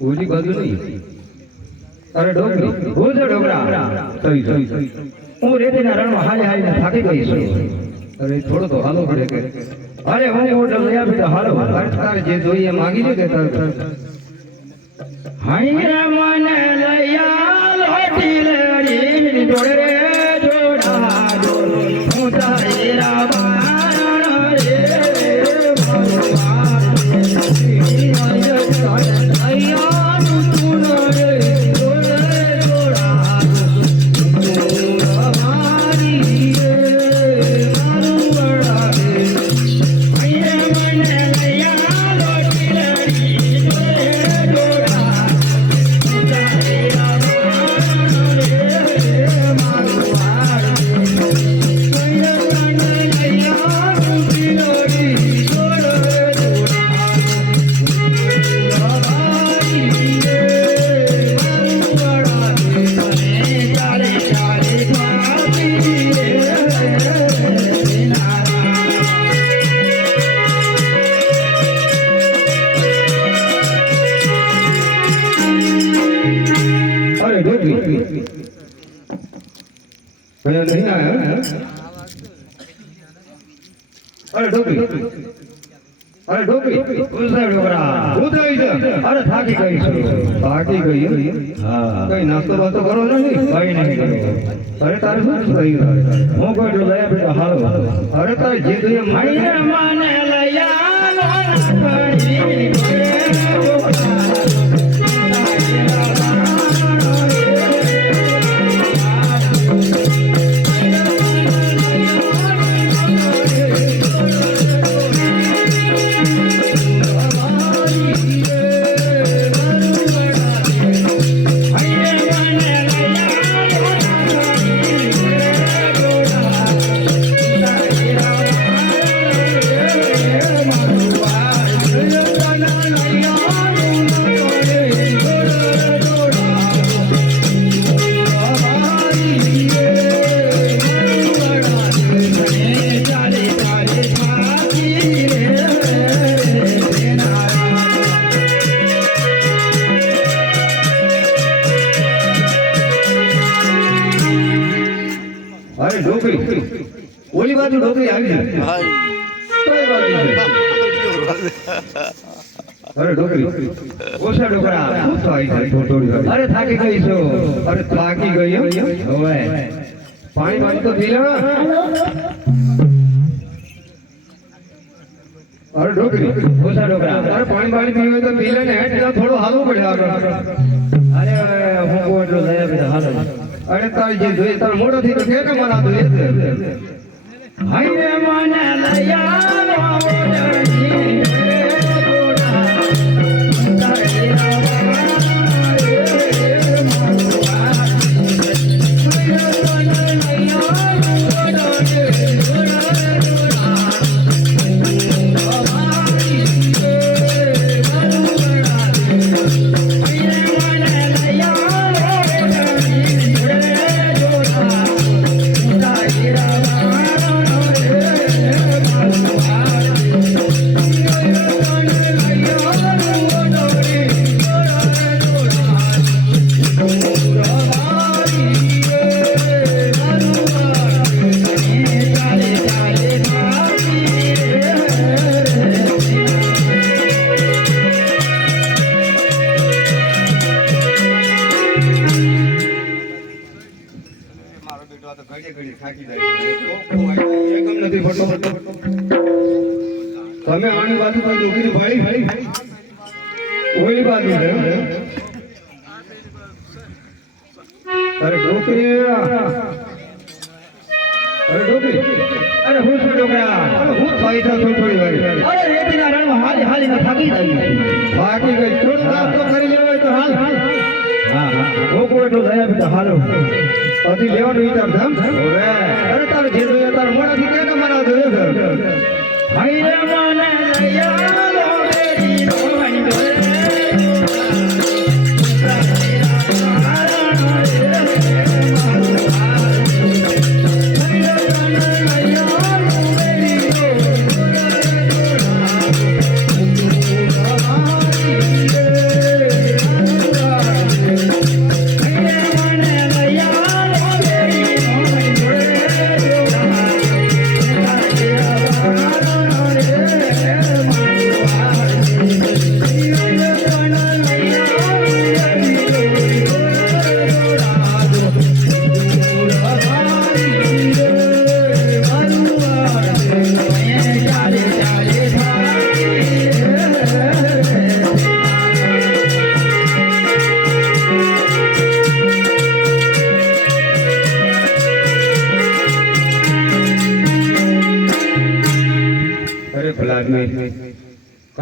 ઓલી બાજુ નહીં. અરે ડોગરી ભૂલ ડોગરા સહી સહી હું રેતીના રણમાં હાલી હાલીને થાકી ગઈ છું. અરે થોડો તો હાલો પડે કે અરે હું ઓર્ડર લઈ આપી તો હાલો તારે જે જોઈએ માંગી લે કે તારે હાઈરા મને લઈ આ લોટી લેડી જોડે રે જોડા હું તારા બારણ રે नहीं आया। अरे डोकरी अरे थाकी गई हाँ कई नाश्तो वास्तो करो नहीं कई नहीं करो अरे तारे શું થઈ હું કોઈ લયા બેટા હાલો અરે તારે જે જોઈએ માઈને માને લયા પડી ઓલી બાજુ ડોકરી આવી અરે ડોકરી ઓછા ડોકરા અરે થાકી ગઈ છો અરે થાકી ગઈ હવે પાણી પાણી તો પી લો અરે ડોકરી ઓછા ડોકરા અરે પાણી પાણી પીવું તો પી લે ને થોડું હાલવું પડે આગળ અરે હું કહું એટલું લઈ આપી હાલો अरे तार जे જોઈએ તાર મોડો થી તો કે કે મના તો એ હાઈરે મને લયા મોડની તમે આની બાજુ કોઈ ડોકરી ભાળી ઓલી બાજુ અરે ડોકરી અરે હું શું ડોકરા હું થાય છે થોડી વાર અરે રેતીના રણમાં હાલી ને થાકી ગઈ થોડો નાસ્તો કરી લેવો હોય તો હાલ હા હું કોઈ તો લઈ આપી હાલો પછી લેવાનું વિચાર ધમ અરે તારે જે જોઈએ તારે મોડાથી કે મના જોઈએ હાઈરે મને લયા લોડી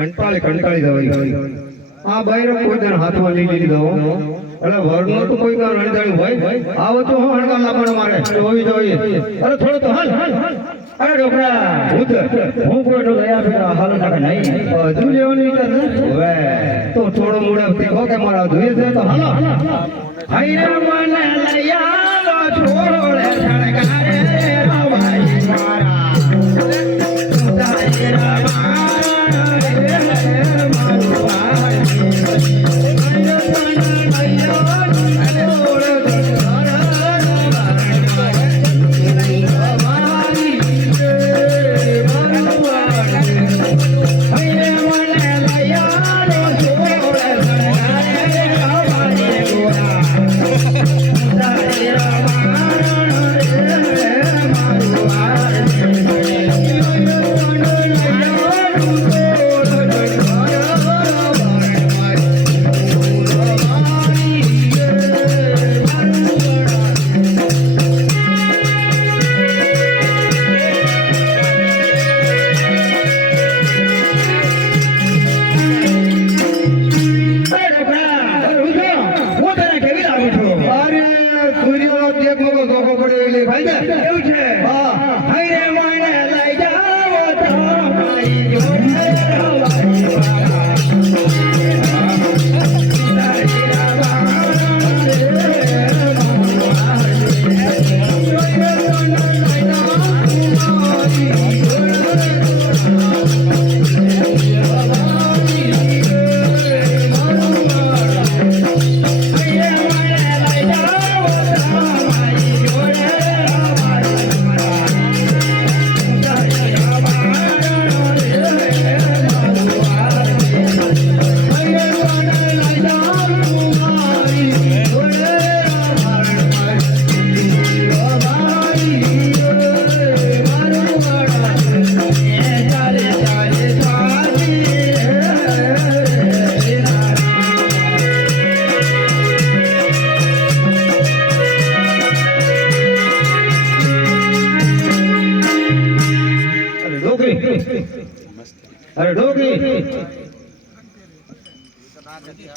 કંટાળી જવાય આ બૈરો કોઈ દર હાથમાં લઈ લીધો એટલે વર્ગનો તો કોઈ કાર રણજાળી હોય આવો તો હું હણકા લાપણ મારે હોવી જોઈએ અરે થોડો તો હાલ અરે ડોકરા હું કોઈ તો ગયા ફેરા હાલ નાખે નહીં હજુ લેવાનું વિચાર છે હવે તો થોડો મોડા તીખો કે મારા જોઈએ છે તો હાલો હાય મને લઈ આલો છોડે સણકારે રવાઈ મારા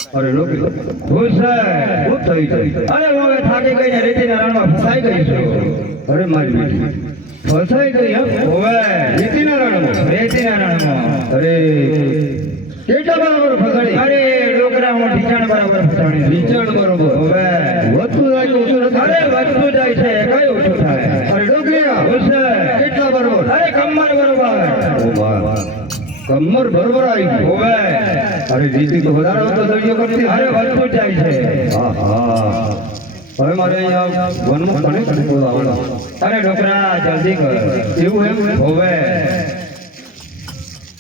અરે ડોગરી ખુશ ખૂબ થઈ અરે હું હવે થાકી ગઈને રેતીના રણમાં ફસાઈ ગઈ છું અરે મારી બેટી ફસાઈ ગઈ હવે રેતીના રણમાં અરે કેટલા બરાબર ફસાણી અરે ડોકરા હું ઢીચાણ બરાબર ફસાણી ઢીચાણ બરાબર હવે વધતું જાય કે ઓછું નથી અરે વધતું જાય છે કઈ ઓછું થાય અરે ડોકરીયા ખુશ કેટલા બરાબર અરે કમર બરાબર ઓ વાહ કમર બરોબર આવી ગઈ હવે અરે રીતિ તો વધારે તો દળિયો કરતી અરે વધતું જાય છે હવે મારે અહીંયા વનમાં કોને આવવાનું અરે ડોકરા જલ્દી કર એવું એમ હવે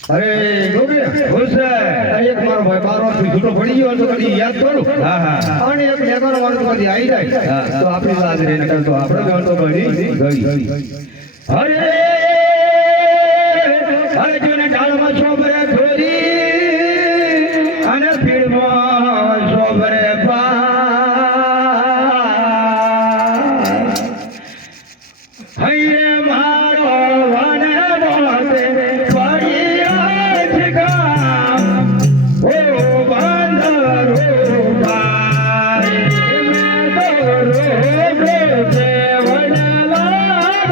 અરે ડોકરા ખુશ એક મારો ભાઈ 12 વર્ષથી છૂટો પડી ગયો તો કદી યાદ કરું અને એક લેવાનો વાળો કદી આવી જાય તો આપણી લાજ રહીને કરતો આપણે ગામ તો બની ગઈ અરે અરે જોને ડાળમાં છોબરે ધોરી અને પીળમાં છોબરે હૈરે મારો વને મોતે પડી આજકા ઓ બંદરો ભાઈ મે તો રોબે દેવના લાગ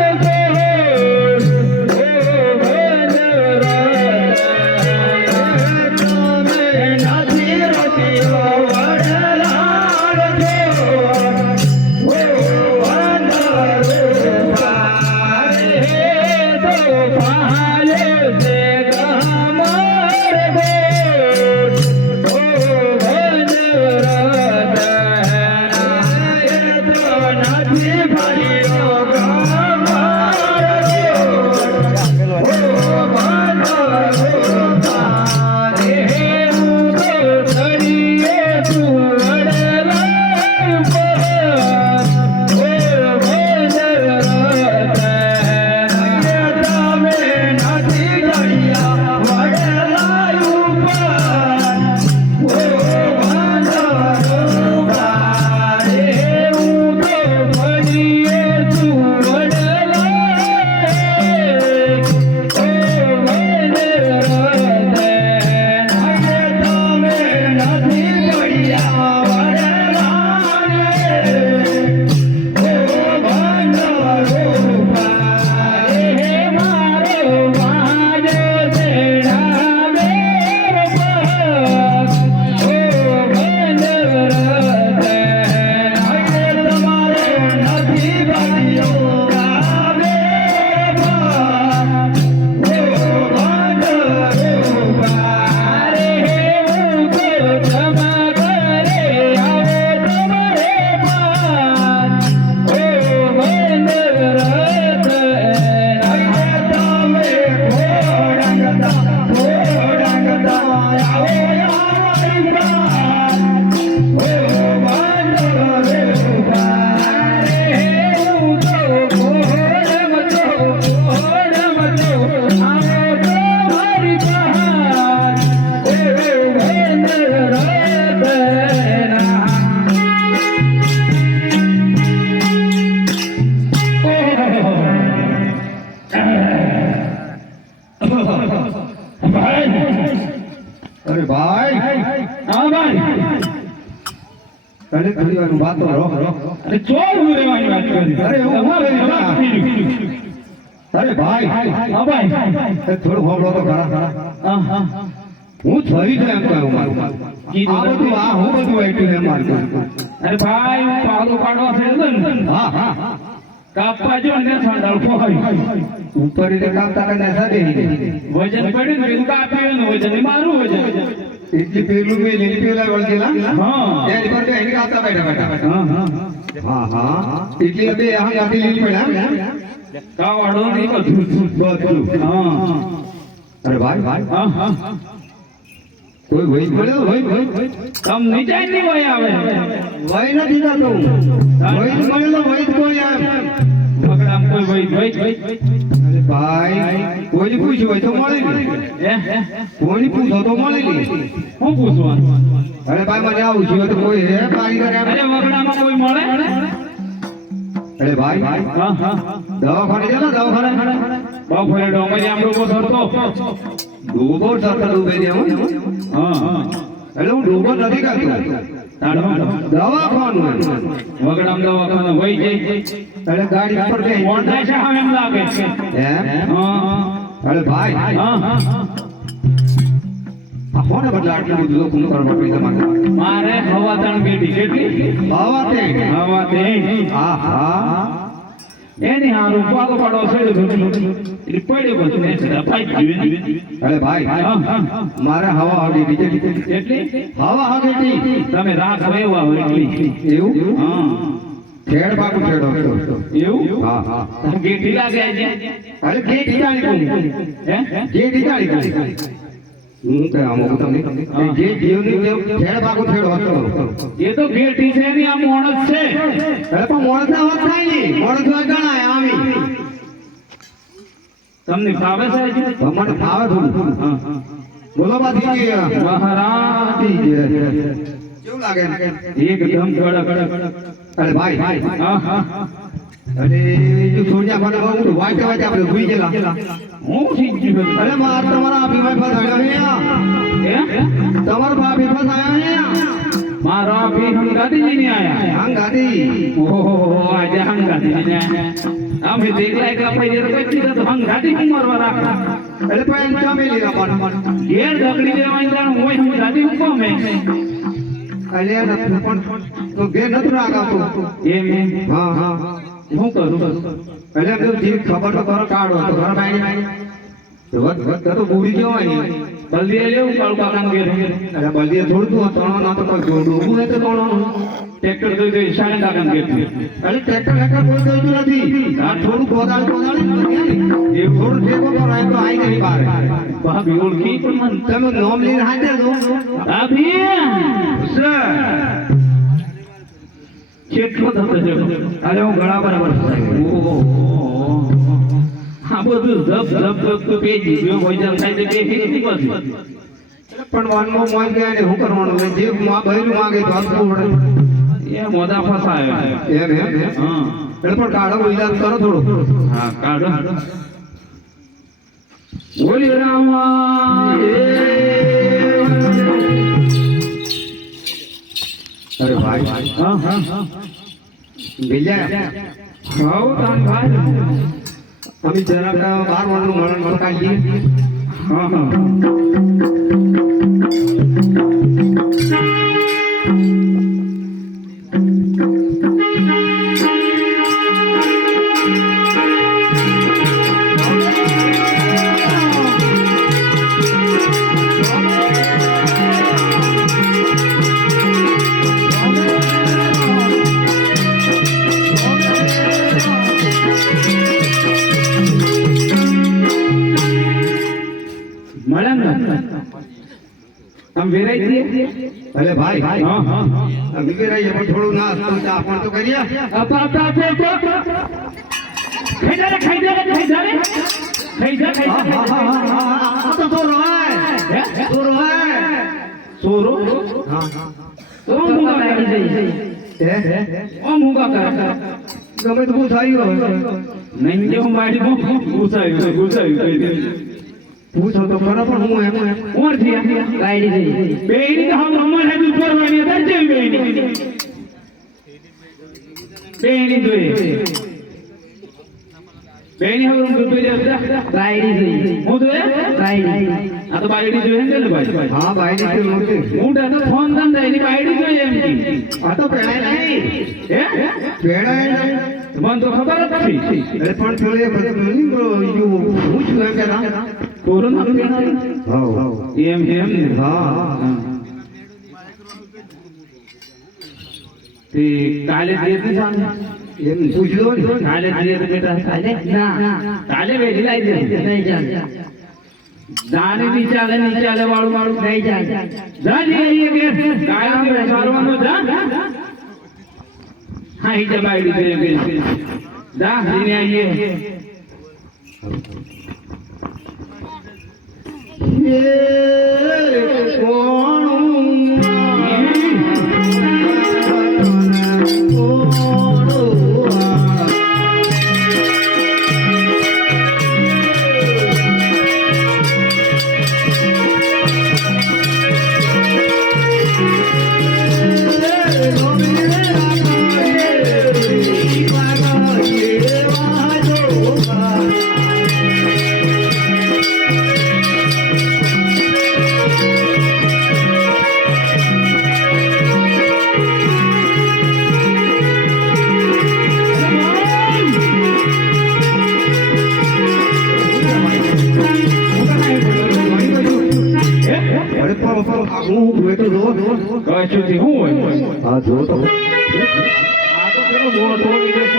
અરે થોડી વાર વાત તો રહો અરે ચોર હું રહેવાની વાત કરી અરે હું અરે ભાઈ હા ભાઈ થોડું હોબળો તો ખરા હું થઈ જાય એમ કહ્યું મારું આ બધું હું બધું આપ્યું એમ મારું અરે ભાઈ હું પાલો પાડવા થયો ને હા કાપવા જો ને સંડાળ ખોય ઉપર રીતે કાપતા કે નેસા દે વજન પડ્યું ને એવું કાપ્યું ને વજન મારું વજન એટલી પેલું બે લીલી પેલા વળગેલા હા એની પર બે એની કાપતા બેઠા હા હા એટલી બે આ ગાતી લીલી પડ્યા કાવાડો નહીં બધું હા અરે ભાઈ હા કોઈ વૈદ મળ્યો વૈદ તમ નીચાઈ ની વય આવે વૈદ નથી જાતો વૈદ મળેલો વૈદ કોઈ આવે ઝઘડામ કોઈ વય અરે ભાઈ કોઈને પૂછ્યું હોય તો મળે ને કોઈને પૂછો તો મળે ને હું પૂછવાનું અરે ભાઈ મને આવું છે તો કોઈ હે કારીગર અરે વગડામાં કોઈ મળે અરે ભાઈ હા દવાખાને જતો દવાખાને બપોરે ડોંગરી આમરો સરતો ડૂબો સરતો ડૂબે દે હા એટલે હું ડૂબો નથી કરતો દવાખાનું વગડામ દવાખાને વઈ જઈ એટલે ગાડી ઉપર બે મોટા છે એમ લાગે એમ હા અરે ભાઈ હા કોને બદલે આટલું બધું જોખમ કરવા પડે તમારે મારે હવા તણ બેઠી કેટલી હવા તે હા એની હારું પાલો પાડો છે એટલે પડ્યો બધું ને પાઈ ગયું અરે ભાઈ મારે હવા આવી દીધી એટલે હવા આવી તમે રાખ રહેવા હોય એટલી એવું હા છેડ બાકુ છેડો એવું હા ગેઠી લાગે છે અરે ગેટ ઈટાળી હે ગેટ ઈટાળી હું કે આમ તમને જે જીવની જેવ છેડ બાકુ છેડો હતો એ તો ગેઠી છે ને આ મોણસ છે અરે પણ મોણસ ના વાત થાય ને મોણસ વાત ગણાય આવી તમને ફાવે છે મને ફાવે થોડું હા બોલો બાથી મહારાજ કેવું લાગે એકદમ કડક અરે ભાઈ હા હા અરે જો સોનિયા કોને બહુ વાટે વાટે આપણે ભૂઈ ગયેલા હું શીખી ગયો અરે માર તમારા આપી ભાઈ ફસાડ્યો હે તમારો ભાભી ફસાયો હે મારો આપી હંગાતી નહીં આયા હંગાતી ઓહો આજે હંગાતી નહીં અમે દેખલા એકલા પૈદે તો કઈ તો હંગાતી ઉમરવા રાખા એટલે પણ ચમેલી રાખવાનું ઘેર ઢકડી દેવાની જાણ હોય હંગાતી ઉકોમે અલ્યા નથી પણ તો ઘેર નતું રાખાતું એમ હા હું કરું એટલે મેં જીવ ખબર તો કરો કાઢો તો ઘર બાઈ તો બુડી જવાની બલ્દી લેવું કાળુ કાકાને ઘેર અરે બલ્દી થોડું તણો ના તો કોઈ ડોબું ને તો તણો ટ્રેક્ટર દઈ દઈ શાળે કાકાને ઘેર અરે ટ્રેક્ટર કોઈ દઈતું નથી આ થોડું કોદાળ એ થોડું ઠેકો કરાય તો આઈ ગઈ બાર ભાભી ઓળખી પણ તમે નોમ લઈને હાજર દો ભાભી સર કેટલો થતો છે અરે હું ઘણા બરાબર આ બધું જપ તો પેજી ગયો ભોજન થાય તો કે હેતી પછી પણ વાનમો મોજ ગયા ને હું કરવાનું જે બહેરું માંગે તો આપવું પડે એ મોદા ફસાયો એમ હા એટલે પણ કાઢો ઈલાજ કરો થોડો હા કાઢો બોલી રામા અરે ભાઈ હા બીજા હાઉ તાન ભાઈ અમે જરાક 12 વર્ષનું મરણ કાઢીએ હા હા हम वेराई अरे भाई हाँ हाँ हम वेराई પણ થોડું ના આપણ તો કરીએ अपा खाई जा તો સોરો सोरो હા तो मुंगा कर હે ओ मुंगा कर ગમે તો પૂછાયું नहीं जो हमारी गुसाई પૂછો તો ખરા પણ હું એમ કોણ છે કાયડી થઈ બેની તો હમ અમર હે દુપરવાની હતા જેવી બેની જોઈએ બેની હવે હું દુપર જતા કાયડી થઈ હું તો કાયડી આ તો બાયડી જોઈએ ને ભાઈ હા બાયડી છે મોટી હું તો ફોન દમ દે એની બાયડી જોઈએ એમ કી આ તો પેણાય નહીં હે પેણાય નહીં મને તો ખબર જ નથી અરે પણ થોડી બધું નહીં હું છું એમ કે ના કોરોના પેણા હા એમ એમ ને હા તે કાલે દેતી સામે એમ પૂછજો ને કાલે દે બેટા કાલે ના કાલે વેલી લાવી દે નહીં ચાલે દાને ની ચાલે વાળું વાળું નહીં ચાલે જા લે આઈએ કે કાયમ બેસાડવાનો જા હા ઈ જબાઈડી છે કે જા લઈને આઈએ કશું થી હું હોય હા જો તો આ તો પેલો મોટો વિદેશ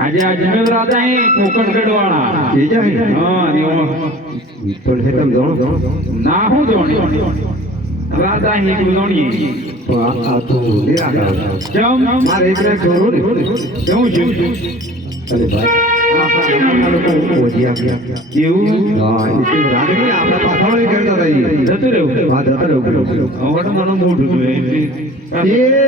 આજે અજમેર રાજા હે કોકણગઢ વાળા હા ના હું જોણી રાજા હે જોણી જમ મારે એક જોરું ને કેવું છે અરે ભાઈ કેવું આપણા પાછળ કરતા રહીએ જતું રહેવું હા જતા રહેવું હવે તો મને મોઢું જોઈએ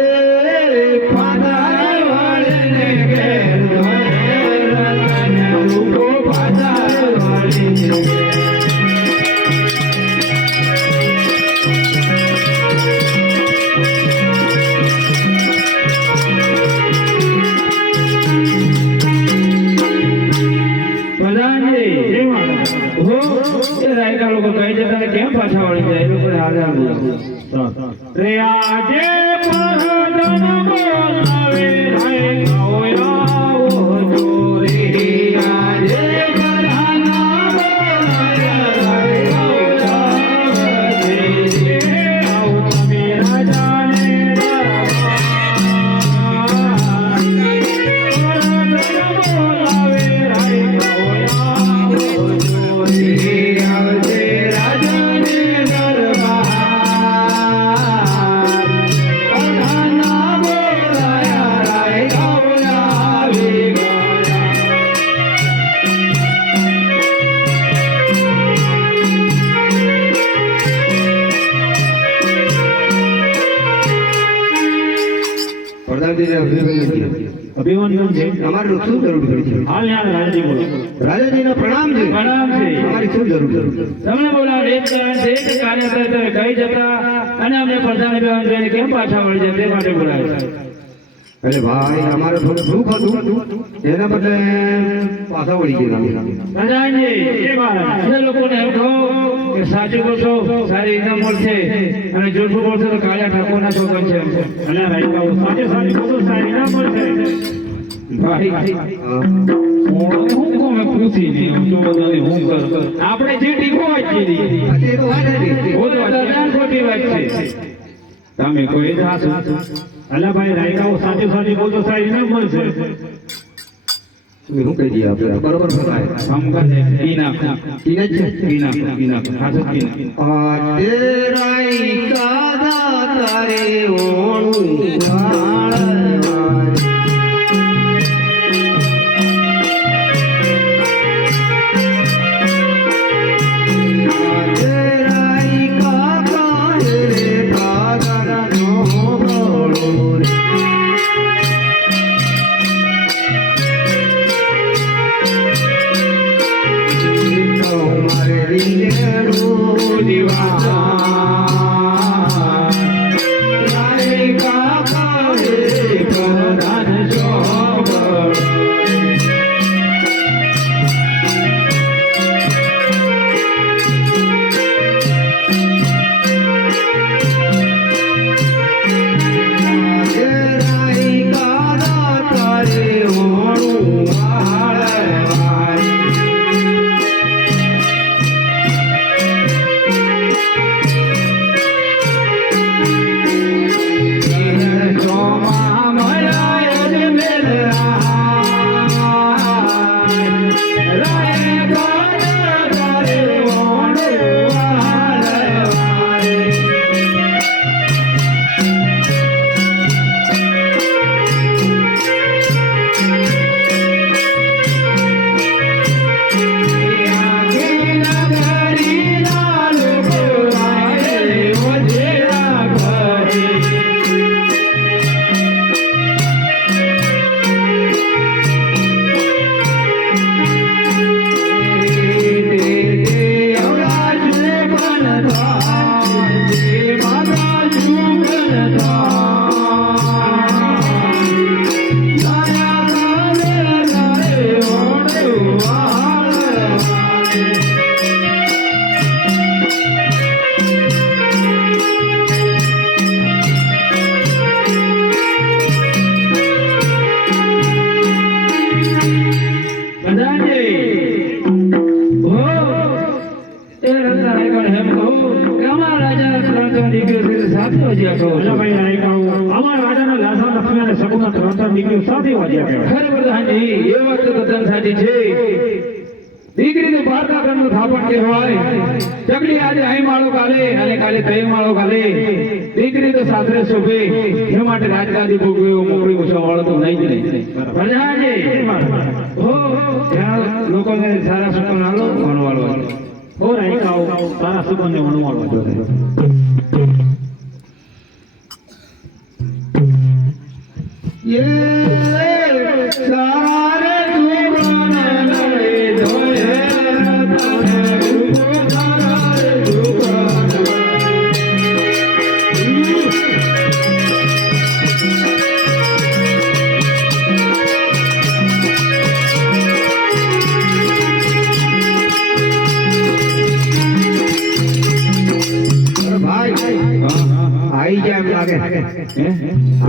કેમ પાછા વળી જાય એ લોકો રે આજે પરદન બોલાવે હાય ગાઓ જોરે આજે ઘરાના બોલાવે હાય ગાઓ જોરે આવ તમે રાજાને પરદન બોલાવે હાય ગાઓ જોરે આવજે રાજાને અભિમન્યુ છે અમારે શું જરૂર પડી છે હાલ યાર રાજાજી બોલો રાજાજીનો પ્રણામ છે પ્રણામ છે અમારી શું જરૂર છે તમને બોલાવો એક કારણ છે કે કાર્ય કરતા ગઈ જતા અને અમને પ્રધાન બેવાન જોઈને કેમ પાછા વળી જાય તે માટે બોલાવે એટલે ભાઈ અમારે થોડું દુઃખ હતું એના બદલે પાછા વળી ગયા પ્રધાનજી એ બધા લોકોને એમ કહો કે સાચું બોલશો સારી ઇનામ મળશે અને જૂઠું બોલશો તો કાળિયા ઠાકોરના છોકરા છે અને ભાઈ બાબુ સાચે સાચું બોલો સારી ઇનામ મળશે ભાઈ હું કોમે પૂછી નહીં હું તો બધાને હું કર આપણે જે ટીકો વાંચી એ તો વાત હતી ખોટી વાત છે તમે કોઈ જ હાથ અલા ભાઈ રાયકાઓ સાચું સાચું બોલતો સાહેબ ઇનામ મળશે શું કહી દઈએ આપણે બરોબર બોલાય આમ કરે ઇનામ ઠીક છે ઇનામ ખાસ ઇનામ તેરાઈ કાદા તારે ઓણું વાળવાય તેરાઈ કાકા રે કાગા નો બોલો મારે રીંગણો દીવા તારે કાકા રે પ્રધાન શોભ રાઈ કાદા તારે ઓણું વાળવાય દીકરી બાર કાકરનું થાપણ કહેવાય ચકલી આજે અહીં માળો કાલે અને કાલે તે માળો કાલે દીકરી તો સાસરે શોભે એ માટે રાજગાદી ભોગવ્યો મોકળી મુસાવાળો તો નહીં જ નહીં પ્રજાજી હો ત્યાં લોકોને સારા સુકન આલો વણવાળો હો રાયકાઓ સારા સુકનને વણવાળો સારે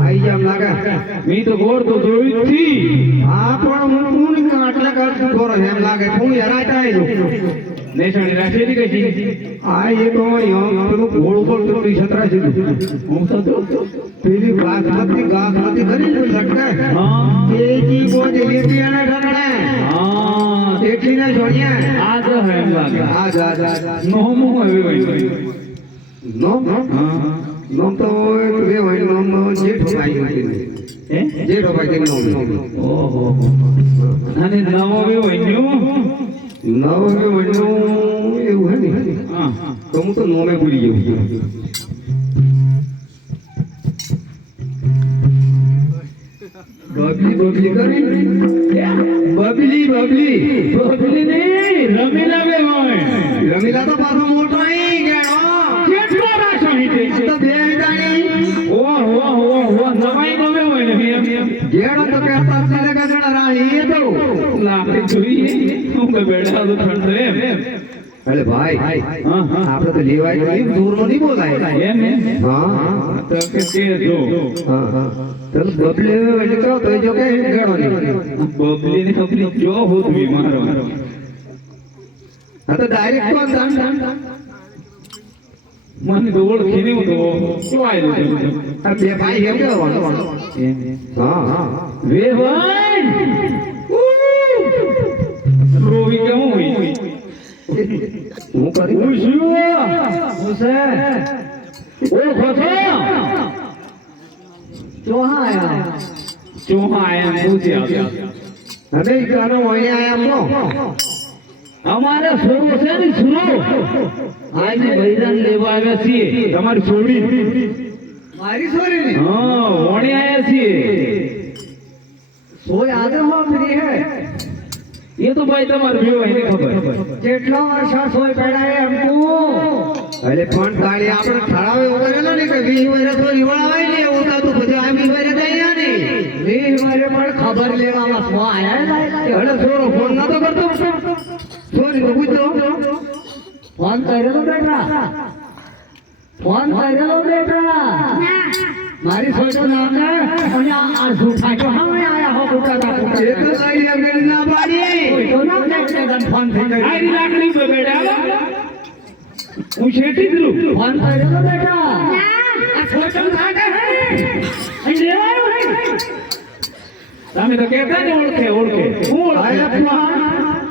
आई जाम लागे मी तो गोर तो जोई थी हां पण હું તું આટલા કર ગોર એમ લાગે તું હરાતા આયલો નેસાણી રાખેલી કઈ આ એ તો યો પેલું ગોળ ગોળ તો છતરા છે હું તો પેલી બાસમતી ગાસમતી કરી લટકે હા તેજી બોજ લેતિયાના ઢકણે હા એટલી ને જોડિયા આ તો હે એમ લાગે આ જા નોમો હવે ભાઈ નો હા નોમ તો રે ભાઈ નોમ જેઠો ભાઈ હે જેઠો ભાઈ કે નોમ ઓહો અને નવો વે વન્યો નવો વે વન્યો એવું હે ને હા તો હું તો નોમે ભૂલી ગયો બબલી બબલી કરી બબલી બબલી બબલી નહીં રમીલા વે હોય રમીલા તો પાછો મોટો અહીં ગયો કેટલો રાશો હી તો બે નવાઈ નવે હોય ને એમ જેડો તો કહેતા છે કે ગણ રાહી એ તો લાપડી જોઈએ હું કે બેડા તો ઠંડ એમ અરે ભાઈ હા આપણે તો લેવાય નહીં દૂર નો નહીં બોલાય એમ હા તો કે જો હા હા તો બબલે એટલે કહો તો જો કે ગણો નહીં બબલી ની બબલી જો હોત બીમાર હા તો ડાયરેક્ટ કોણ મને તો ઓળખી નહીં તો શું આવ્યું આ બે ભાઈ એમ કહેવાનું હા વે ભાઈ રોવી કેવું હોય હું કરી હું શું છે ઓળખો છો ચોહા આયા પૂછ્યા હવે કાનો અહીંયા આયા અમારે સુરો છે ને સુરો આજે બૈરાન લેવા આવ્યા છીએ તમારી છોડી મારી છોરી હા વણે આવ્યા છીએ સોય આગે હો ફરી હે એ તો ભાઈ તમારે ભીઓ એને ખબર કેટલો વર્ષ સોય પડાય हमको અરે પણ તાળી આપણે ઠરાવે ઉતરેલો ને કે 20 વર્ષ તો ઈવળાવાય ને એવું તો પછી આ 20 વર્ષ દયા ને 20 વર્ષ પણ ખબર લેવામાં સો આયા અરે છોરો ફોન નતો કરતો છોરી તો પૂછો ફોન કર્યો બેટા મારી સોચો નામ ને અહીંયા આ જૂઠા જો હમે આયા હો કુટા એ તો સાઈડ અમને ના પાડી તો ના કે ફોન થઈ ગયો આરી લાકડી બે બેડા હું છેટી દઉં ફોન કર્યો બેટા આ સોચો નાગે હે અહીં લેવાયો હે તમે તો કહેતા ને ઓળખે હું આયા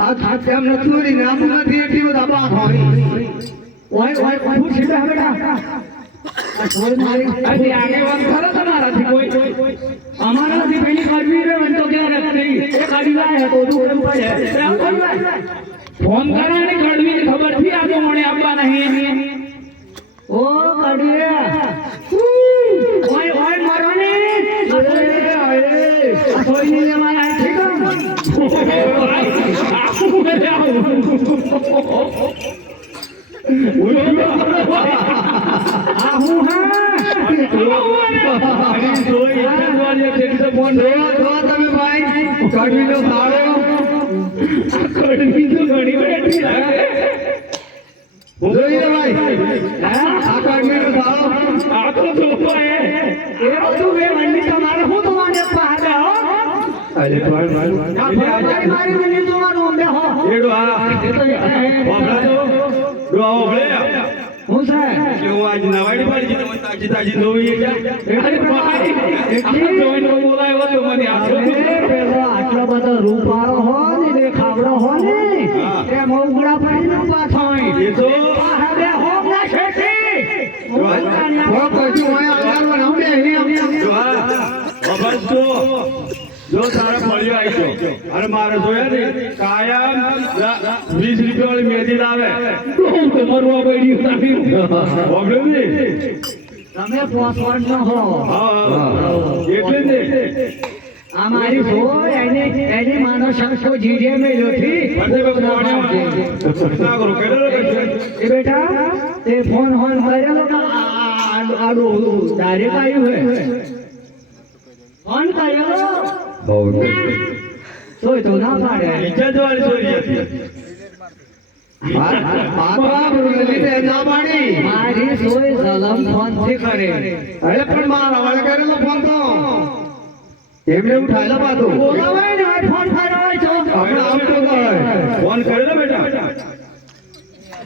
આ ખાતે આમ નથી નામ નથી એટલી બધા બાપ હોય ઓય હું સીધા બેટા આ છોડ મારી આજે આગેવાન ખરો તમારાથી કોઈ અમારાથી પેલી કરવી રે વંતો ક્યાં રખતી એ કાઢી લાય તો તું એમ પડે ફોન કરાને કડવીની ખબર થી આજે મોણે આપવા નહીં ઓ કાઢી ઓય મારવાને આ છોડી લે મારા ઠીક તમે ભાઈ કડવીનો સાળો કડવી તો ઘણી બેઠી લાગે જોઈએ ભાઈ આ કડવીનો સાળો આ તો જોતો એ બધું બે વંડી તમારે હું તમારે પાસે હો અરે ભાઈ મારી મને જોવાનું અમને હો એડો આ બાબડા તો ડો આવો ભલે હું સાહેબ કે હું આજ નવાડી પડી છે તાજી તાજી ધોઈ અરે ભાઈ આ જોઈન નો બોલાયો તો મને આછો પેલો આટલો બધો રૂપાળો હો ને દેખાવડો હો ને એ મોગડા પડીને પાછો એ તો હવે હો ના છેટી હો કશું હોય આધાર બનાવડે અહીંયા બસ તો જો તારા ફળિયો આવી ગયો અરે મારે જોયા ને કાયમ 20 રૂપિયા વાળી મેથી લાવે તો મરવા પડ્યું નથી બોબડે ને તમે પોસવડ ન હો હા એટલે ને આ મારી સોય એની માનો શંખો જીજે મેલ્યો થી અરે બાબા ના કરો કેડો એ બેટા તે ફોન કરેલો કે આડો ડાયરેક્ટ આવ્યું હે ફોન કરેલો તોય તો ના પાડે ઇજ્જત વાળી ચોરી હતી મારી સોય સલમ ફોન થી કરે અરે પણ મારા વાળે કરેલો ફોન તો એમને ઉઠાયેલો પાછો બોલાવાય ને ફોન કર્યો હોય તો આપણે આમ તો કહે ફોન કરેલો બેટા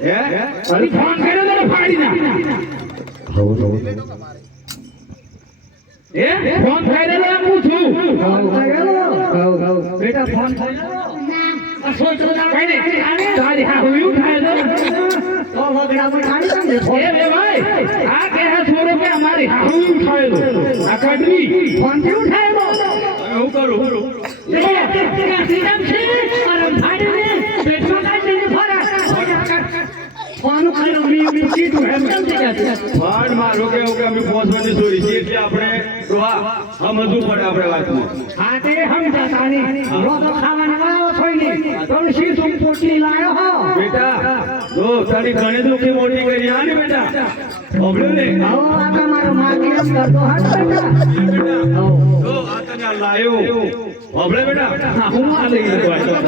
હે અરે ફોન કર્યો તો ફાડી ના એ ફોન કરેલો એમ પૂછું બેટા ફોન કર્યો તારી હા હું ઉઠાયેલો તો વગડા પર ઠાડી દે એ બે ભાઈ આ કે હે છોરો કે અમારી હા હું ઉઠાયેલો આ કડવી ફોન થી ઉઠાયેલો હું કરું ફોન કર્યો મી કીધું એમ કેમ થઈ ગયા ફાડ મારો કે અમે પોસવાની ચોરી છે એટલે આપણે ડોહા સમજવું પડે આપણે વાતમાં હા તે સમજાતા નહીં રોટલો ખાવાના લાવો છો ને તુલસી સુમ પોટલી લાયો હો બેટા જો તારી ઘણી દુખી મોટી કરી આ ને બેટા ઓબળ્યો ને આવો આ તમારો માગી એમ કરતો હાથ બેટા બેટા જો આ તને આ લાયો ઓબળે બેટા હું આ લઈ ગયો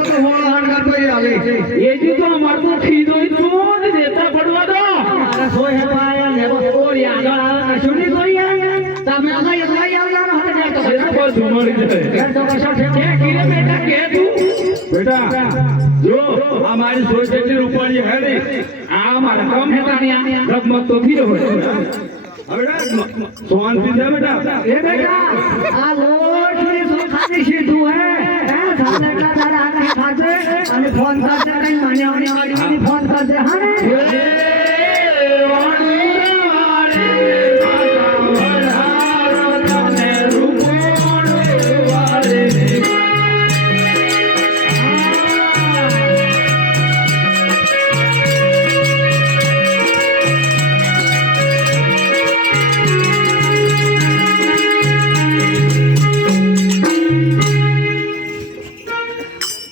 એ જી તો અમારતો ખીદો તો ને દેતા પડવા દો મારા સોય પાયા ને ઓરી આગળ આવે કશું નહીં જોઈએ તમે અમાય લઈ આવવાનો હતો ને તો કોઈ ધુમડી જાય ઘર તો કશો છે કે કીરે બેટા કે તું બેટા જો આ મારી સોચ જેટલી રૂપાળી હે ને આ આ મારા કામ હે તાણિયા રગમગ તો થયો હોય સોન પીધા બેટા એ બેટા આ લોટ ની સુખાની સીધું હે સામે એટલા તારા હાથે ખાશે અને ફોન કરશે